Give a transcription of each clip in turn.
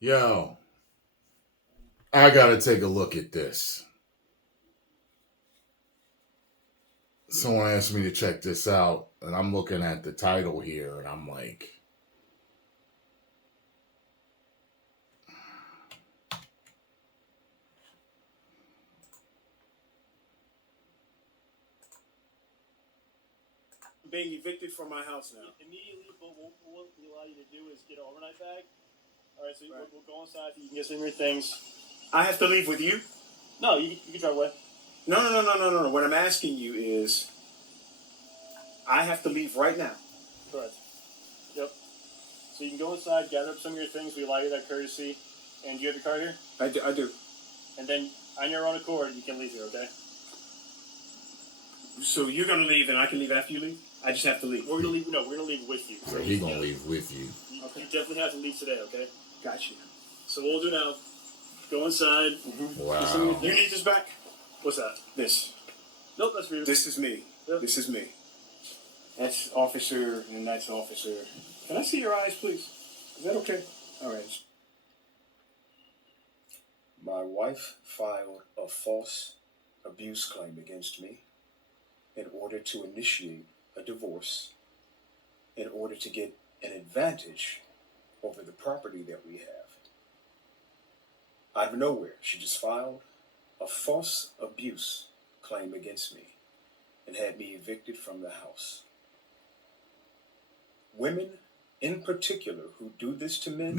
Yo, I gotta take a look at this. Someone asked me to check this out, and I'm looking at the title here, and I'm like, being evicted from my house now. Immediately, but what we allow you to do is get an overnight bag. All right, so we'll go inside. You can get some of your things. I have to leave with you? No, you can drive away. No. What I'm asking you is, I have to leave right now. Correct. Yep. So you can go inside, gather up some of your things. We allow you that courtesy. And do you have your car here? I do. And then, on your own accord, you can leave here, okay? So you're gonna leave, and I can leave after you leave? I just have to leave. We're gonna leave. No, we're gonna leave with you. so he gonna leave with you. Okay. You definitely have to leave today, okay? Gotcha. So what we'll do now, go inside. Mm-hmm. Wow. You need this back? What's that? This. Nope, that's for you. This is me. Yep. This is me. That's officer, and that's officer. Can I see your eyes, please? Is that okay? All right. My wife filed a false abuse claim against me in order to initiate a divorce, in order to get an advantage over the property that we have. Out of nowhere, she just filed a false abuse claim against me and had me evicted from the house. Women, in particular, who do this to men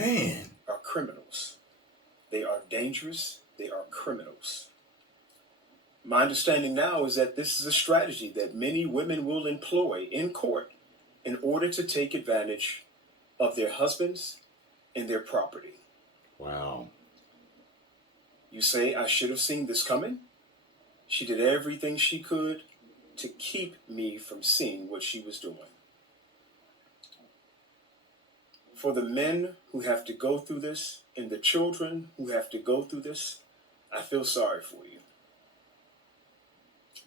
are criminals. They are dangerous. They are criminals. My understanding now is that this is a strategy that many women will employ in court in order to take advantage of their husbands and their property. Wow. You say I should have seen this coming? She did everything she could to keep me from seeing what she was doing. For the men who have to go through this and the children who have to go through this, I feel sorry for you.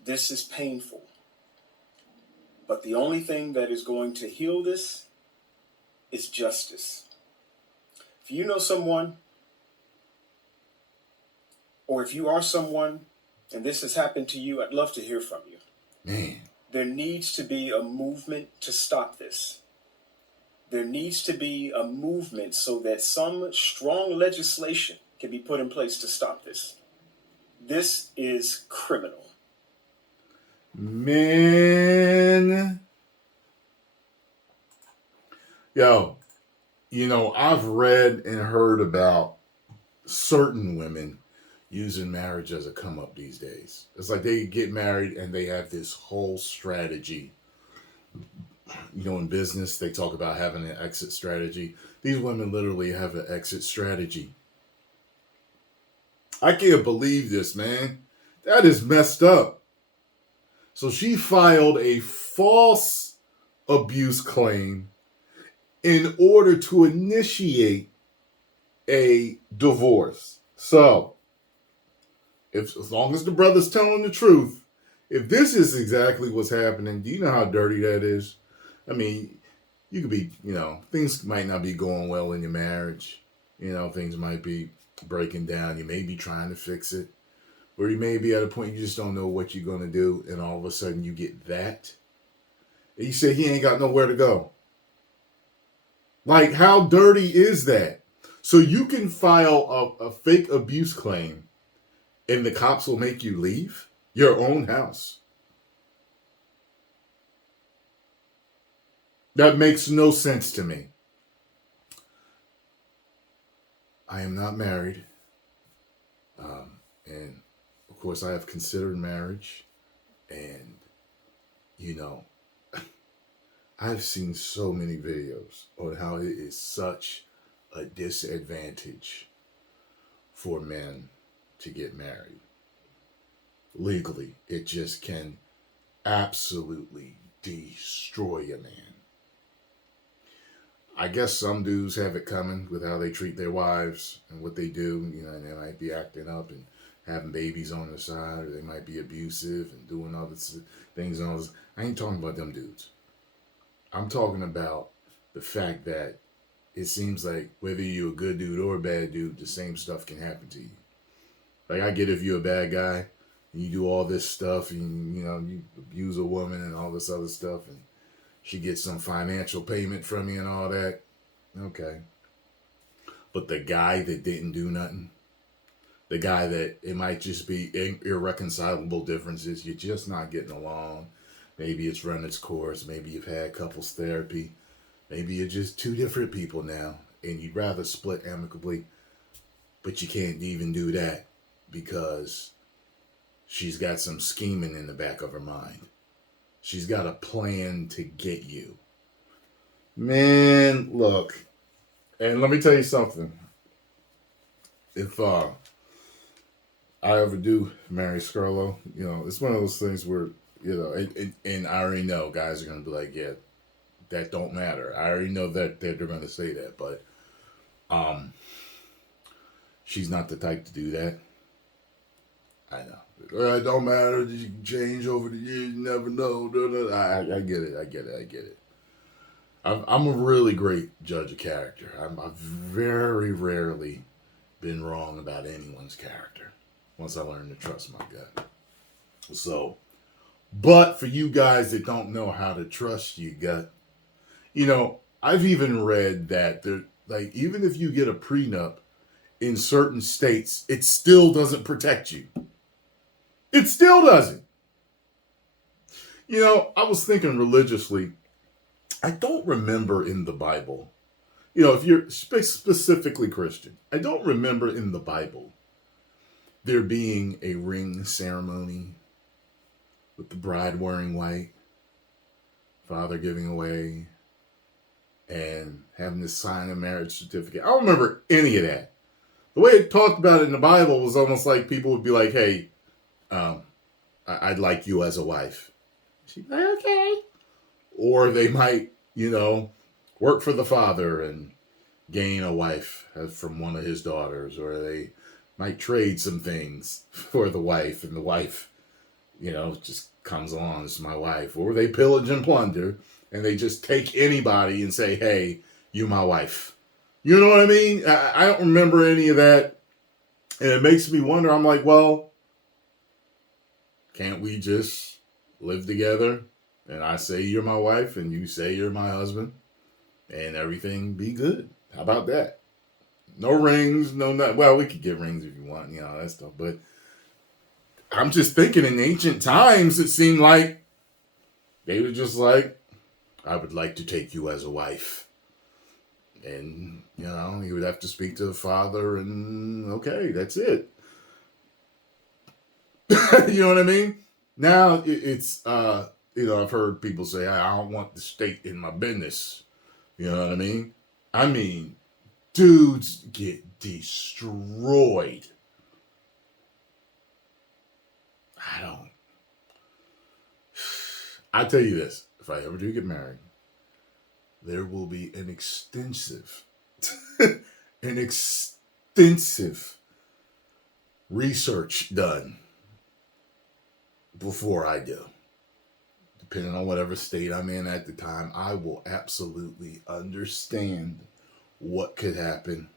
This is painful. But the only thing that is going to heal this is justice. If you know someone, or if you are someone and this has happened to you, I'd love to hear from you. Man. There needs to be a movement to stop this. There needs to be a movement so that some strong legislation can be put in place to stop this. This is criminal. Man. Yo, I've read and heard about certain women using marriage as a come up these days. It's like they get married and they have this whole strategy. In business, they talk about having an exit strategy. These women literally have an exit strategy. I can't believe this, man. That is messed up. So she filed a false abuse claim in order to initiate a divorce. So, as long as the brother's telling the truth, if this is exactly what's happening, do you know how dirty that is? I mean, you could be, things might not be going well in your marriage. Things might be breaking down. You may be trying to fix it. Or you may be at a point you just don't know what you're going to do. And all of a sudden you get that. And you say he ain't got nowhere to go. Like, how dirty is that? So you can file a fake abuse claim and the cops will make you leave your own house. That makes no sense to me. I am not married. And of course, I have considered marriage. And, I've seen so many videos on how it is such a disadvantage for men to get married. Legally, it just can absolutely destroy a man. I guess some dudes have it coming with how they treat their wives and what they do. And they might be acting up and having babies on the side, or they might be abusive and doing other things. And all this. I ain't talking about them dudes. I'm talking about the fact that it seems like whether you're a good dude or a bad dude, the same stuff can happen to you. Like, I get if you're a bad guy and you do all this stuff and, you abuse a woman and all this other stuff and she gets some financial payment from you and all that. Okay. But the guy that didn't do nothing, the guy that it might just be irreconcilable differences, you're just not getting along. Maybe it's run its course. Maybe you've had couples therapy. Maybe you're just two different people now and you'd rather split amicably, but you can't even do that because she's got some scheming in the back of her mind. She's got a plan to get you. Man, look. And let me tell you something. If I ever do marry Scarlo, it's one of those things where, and I already know guys are going to be like, yeah, that don't matter. I already know that they're going to say that, but she's not the type to do that. I know. It don't matter. You can change over the years. You never know. I get it. I'm a really great judge of character. I've very rarely been wrong about anyone's character once I learned to trust my gut. So, but for you guys that don't know how to trust your gut, I've even read that even if you get a prenup in certain states, it still doesn't protect you. It still doesn't. I was thinking religiously, I don't remember in the Bible, if you're specifically Christian, I don't remember in the Bible there being a ring ceremony with the bride wearing white, father giving away, and having to sign a marriage certificate. I don't remember any of that. The way it talked about it in the Bible was almost like people would be like, hey, I'd like you as a wife. She'd be like, okay. Or they might, work for the father and gain a wife from one of his daughters. Or they might trade some things for the wife. And the wife, just comes along as my wife. Or they pillage and plunder. And they just take anybody and say, hey, you my wife. You know what I mean? I don't remember any of that. And it makes me wonder. I'm like, well, can't we just live together? And I say you're my wife and you say you're my husband and everything be good. How about that? No rings, no nothing. Well, we could get rings if you want, that stuff. But I'm just thinking in ancient times, it seemed like they were just like, I would like to take you as a wife. And, you would have to speak to the father and okay, that's it. You know what I mean? Now it's, I've heard people say, I don't want the state in my business. You know what I mean? I mean, dudes get destroyed. I tell you this, if I ever do get married, there will be an extensive research done before I do. Depending on whatever state I'm in at the time, I will absolutely understand what could happen,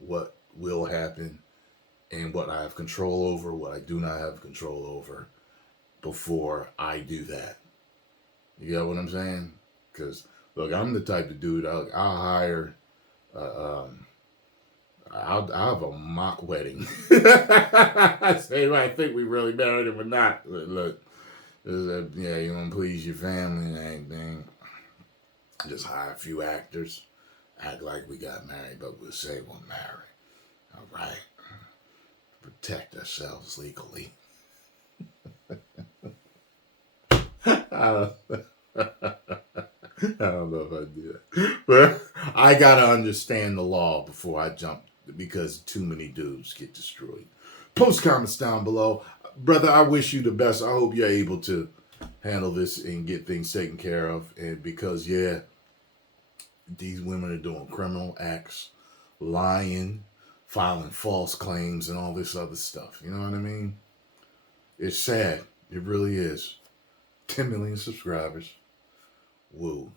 what will happen, and what I have control over, what I do not have control over before I do that. You get what I'm saying? Because, look, I'm the type of dude, I'll hire, I'll have a mock wedding. I say, I think we really married him or not. Look. Yeah, you want to please your family and everything. Just hire a few actors. Act like we got married, but we'll say we're married. All right. Protect ourselves legally. I don't know if I do that. But I got to understand the law before I jump because too many dudes get destroyed. Post comments down below. Brother, I wish you the best. I hope you're able to handle this and get things taken care of. And because, yeah, these women are doing criminal acts, lying, filing false claims, and all this other stuff. You know what I mean? It's sad. It really is. 10 million subscribers. Woo.